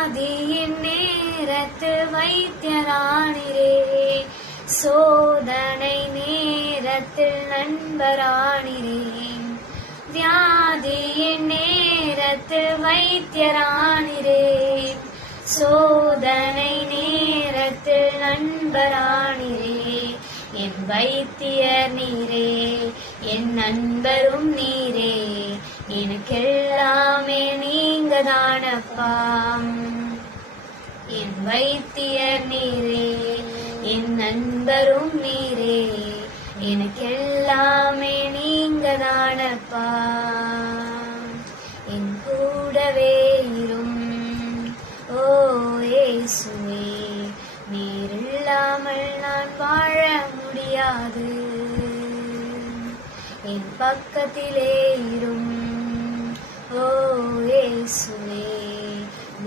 வியாதியின் நேரத்தில் வைத்தியரானிரே, சோதனை நேரத்தில் நண்பரானிரே. வியாதியின் நேரத்தில் வைத்தியரானிரே, சோதனை நேரத்தில் நண்பரானிரே. என் வைத்தியர் நீரே, என் நண்பரும் நீரே, எனக்கெல்லாமே நீங்க தானப்பா. என் வைத்தியர் நீரே, என் நண்பரும் நீரே, எனக்கெல்லாமே நீங்க தானப்பா. என் கூடவே இரும் ஓ இயேசுவே, நீர் இல்லாமல் நான் வாழ முடியாது. என் பக்கத்திலே இரும் ஓ இயேசுவே.